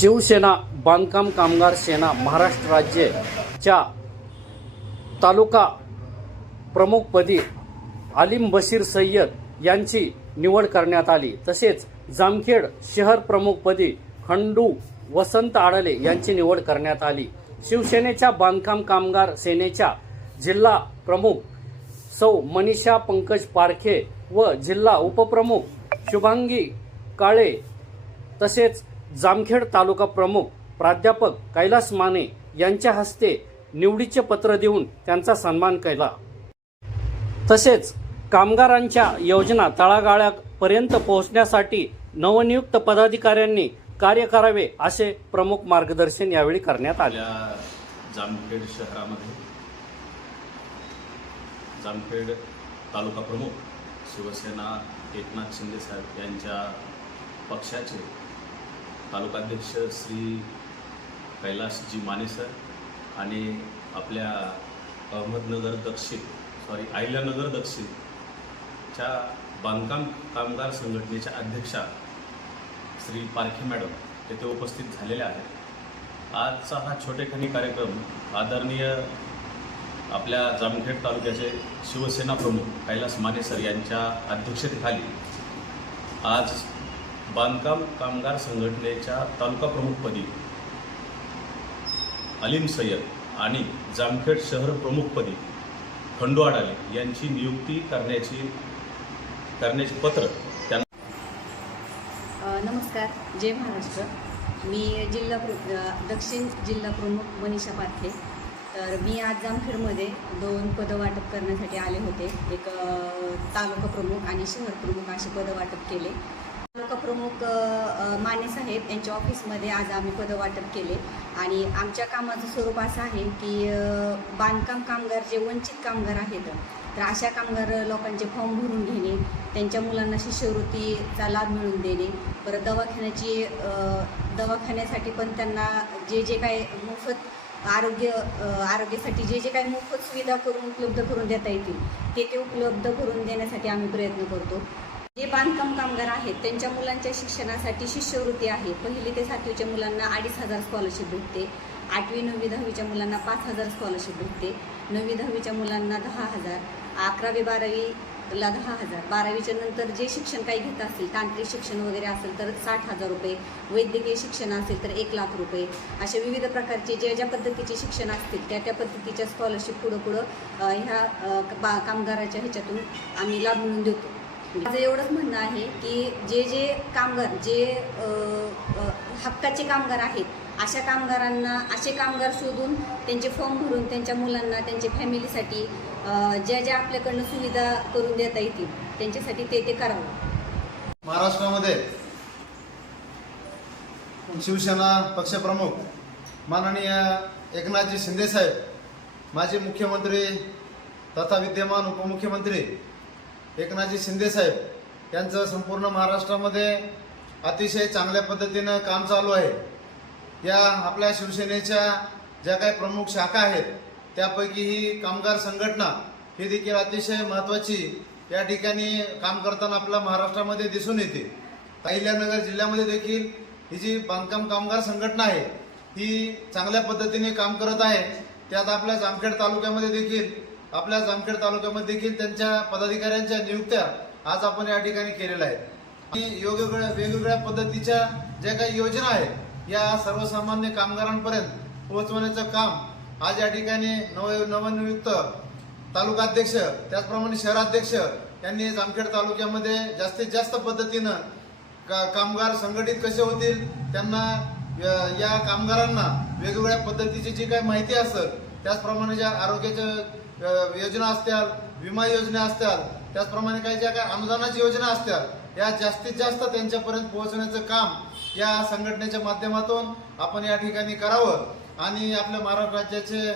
शिवसेना बांधकाम कामगार सेना महाराष्ट्र राज्यच्या तालुका प्रमुखपदी आलिम बशीर सय्यद यांची निवड करण्यात आली. तसेच जामखेड शहर प्रमुखपदी खंडू वसंत आडले यांची निवड करण्यात आली. शिवसेनेच्या बांधकाम कामगार सेनेच्या जिल्हा प्रमुख सौ मनीषा पंकज पारखे व जिल्हा उपप्रमुख शुभांगी काळे तसेच जामखेड तालुका प्रमुख प्राध्यापक कैलास माने यांच्या हस्ते निवडीचे पत्र देऊन त्यांचा सन्मान केला. तसेच कामगारांच्या योजना तळागाळापर्यंत पोहोचण्यासाठी नवनियुक्त पदाधिकाऱ्यांनी कार्य करावे असे प्रमुख मार्गदर्शन यावेळी करण्यात आले. जामखेड शहरामध्ये जामखेड तालुका प्रमुख शिवसेना एकनाथ शिंदे साहेब यांच्या पक्षाचे तालुकाध्यक्ष श्री कैलासजी माने सर आणि आपल्या अहमदनगर दक्षिण सॉरी आयल्यानगर दक्षिणच्या बांधकाम कामगार संघटनेच्या अध्यक्षा श्री पारखे मॅडम येथे उपस्थित झालेल्या आहेत. आजचा हा छोटेखानी कार्यक्रम आदरणीय आपल्या जामखेड तालुक्याचे शिवसेना प्रमुख कैलास माने सर यांच्या अध्यक्षतेखाली आज बांधकाम कामगार संघटनेच्या तालुका प्रमुखपदी अलीम सय्यद आणि जामखेड शहर प्रमुखपदी खंडू आडाले यांची नियुक्ती करण्याची करण्याचे पत्र त्यांना नमस्कार जय महाराष्ट्र. मी जिल्हा दक्षिण जिल्हा प्रमुख मनीषा पारखे तर मी आज जामखेडमध्ये दोन पदं वाटप करण्यासाठी आले होते. एक तालुका प्रमुख आणि शहर प्रमुख असे पदं वाटप केले. प्रमुख अ, माने साहेब यांच्या ऑफिसमध्ये आज आम्ही पदवाटप केले. आणि आमच्या कामाचं स्वरूप असं आहे की बांधकाम कामगार जे वंचित कामगार आहेत तर अशा कामगार लोकांचे फॉर्म भरून घेणे त्यांच्या मुलांना शिष्यवृत्तीचा लाभ मिळवून देणे परत दवाखान्याची दवाखान्यासाठी पण त्यांना जे जे काय मोफत आरोग्य आरोग्यासाठी जे जे काही मोफत सुविधा करून उपलब्ध करून देता येतील ते ते उपलब्ध करून देण्यासाठी आम्ही प्रयत्न करतो. जे बांधकाम कामगार आहेत. त्यांच्या मुलांच्या शिक्षणासाठी शिष्यवृत्ती आहे. पहिली ते सातवीच्या मुलांना अडीच हजार स्कॉलरशिप भेटते. आठवी नववी दहावीच्या मुलांना पाच हजार स्कॉलरशिप भेटते. नववी दहावीच्या मुलांना दहा हजार. अकरावी बारावीला दहा हजार. बारावीच्या नंतर जे शिक्षण काही घेत असेल तांत्रिक शिक्षण वगैरे असेल तर साठ हजार रुपये वैद्यकीय शिक्षण असेल तर एक लाख रुपये. अशा विविध प्रकारचे ज्या ज्या पद्धतीचे शिक्षण असतील त्या त्या पद्धतीच्या स्कॉलरशिप पुढं पुढं ह्या बा कामगाराच्या ह्याच्यातून आम्ही लाभ मिळून देतो. माझं एवढंच म्हणणं आहे की जे जे कामगार जे हक्काचे कामगार आहेत अशा कामगारांना असे कामगार शोधून त्यांचे फॉर्म भरून त्यांच्या मुलांना त्यांच्या फॅमिलीसाठी ज्या ज्या आपल्याकडनं सुविधा करून देता येतील त्यांच्यासाठी ते ते करावं. महाराष्ट्रामध्ये शिवसेना पक्षप्रमुख माननीय एकनाथजी शिंदेसाहेब माजी मुख्यमंत्री तथा विद्यमान उपमुख्यमंत्री एकनाथजी शिंदेसाहेब यांचं संपूर्ण महाराष्ट्रामध्ये अतिशय चांगल्या पद्धतीनं काम चालू आहे. या आपल्या शिवसेनेच्या ज्या काही प्रमुख शाखा आहेत त्यापैकी ही कामगार संघटना ही देखील अतिशय महत्त्वाची या ठिकाणी काम करताना आपल्या महाराष्ट्रामध्ये दिसून येते. अहिल्यानगर जिल्ह्यामध्ये देखील ही जी बांधकाम कामगार संघटना आहे ही चांगल्या पद्धतीने काम करत आहे. त्यात आपल्या जामखेड तालुक्यामध्ये देखील आपल्या जामखेड तालुक्यामध्ये देखील त्यांच्या पदाधिकाऱ्यांच्या नियुक्त्या आज आपण या ठिकाणी केलेल्या आहेत. आणि वेगवेगळ्या वेगवेगळ्या पद्धतीच्या ज्या काही योजना आहेत या सर्वसामान्य कामगारांपर्यंत पोहोचवण्याचं काम आज या ठिकाणी नव नवनियुक्त तालुकाध्यक्ष त्याचप्रमाणे शहराध्यक्ष यांनी जामखेड तालुक्यामध्ये जास्तीत जास्त पद्धतीनं का कामगार संघटित कसे होतील त्यांना या- कामगारांना वेगवेगळ्या पद्धतीची जी काही माहिती असेल त्याचप्रमाणे ज्या आरोग्याच्या योजना असत्या विमा योजना असत्याल त्याचप्रमाणे काही ज्या काही अनुदानाची योजना असत्याल या जास्तीत जास्त त्यांच्यापर्यंत पोहोचण्याचं काम या संघटनेच्या माध्यमातून आपण या ठिकाणी करावं. आणि आपल्या महाराष्ट्र राज्याचे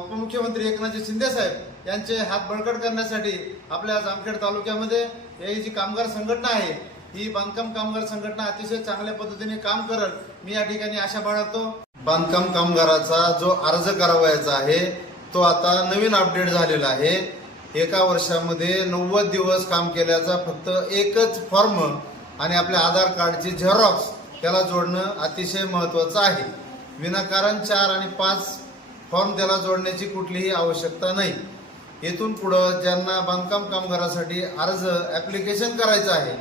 उपमुख्यमंत्री एकनाथजी शिंदे साहेब यांचे हात बळकट करण्यासाठी आपल्या जामखेड तालुक्यामध्ये ही जी कामगार संघटना आहे ही बांधकाम कामगार संघटना अतिशय चांगल्या पद्धतीने काम करत मी या ठिकाणी आशा बाळगतो. बांधकाम कामगाराचा जो अर्ज करावयाचा आहे तो आता नवीन अपडेट झालेला आहे. एका वर्षामध्ये नव्वद दिवस काम केल्याचा फक्त एकच फॉर्म आणि आपल्या आधार कार्डची झेरॉक्स त्याला जोडणं अतिशय महत्त्वाचं आहे. विनाकारण चार आणि पाच फॉर्म त्याला जोडण्याची कुठलीही आवश्यकता नाही. येथून पुढं ज्यांना बांधकाम कामगारासाठी अर्ज ऍप्लिकेशन करायचं आहे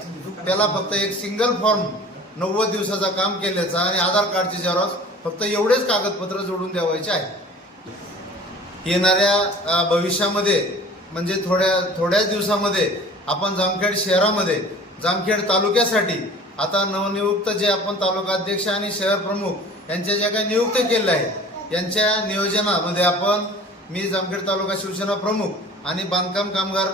त्याला फक्त एक सिंगल फॉर्म नव्वद दिवसाचा काम केल्याचा आणि आधार कार्डचे झेरॉक्स फक्त एवढेच कागदपत्र जोडून द्यावायचे आहे. येणाऱ्या भविष्यामध्ये म्हणजे थोड्या थोड्याच दिवसामध्ये आपण जामखेड शहरामध्ये जामखेड तालुक्यासाठी आता नवनियुक्त जे आपण तालुका अध्यक्ष आणि शहर प्रमुख यांच्या ज्या काही नियुक्त्या केल्या आहेत यांच्या नियोजनामध्ये आपण मी जामखेड तालुका शिवसेना प्रमुख आणि बांधकाम कामगार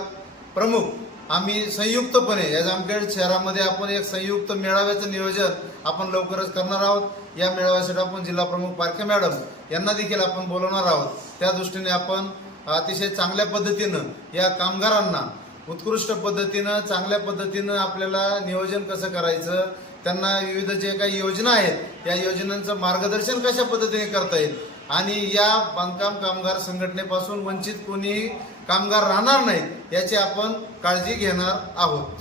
प्रमुख आम्ही संयुक्तपणे या जामखेड शहरामध्ये आपण एक संयुक्त मेळाव्याचं नियोजन आपण लवकरच करणार आहोत. या मेळाव्यासाठी आपण जिल्हा प्रमुख पारखे मॅडम यांना देखील आपण बोलवणार आहोत. त्या दृष्टीने आपण अतिशय चांगल्या पद्धतीनं या कामगारांना उत्कृष्ट पद्धतीनं चांगल्या पद्धतीनं आपल्याला नियोजन कसं करायचं त्यांना विविध जे काही योजना आहेत या योजनांचं मार्गदर्शन कशा पद्धतीने करता येईल आणि या बांधकाम कामगार संघटनेपासून वंचित कोणी कामगार राहणार नाहीत याची आपण काळजी घेणार आहोत.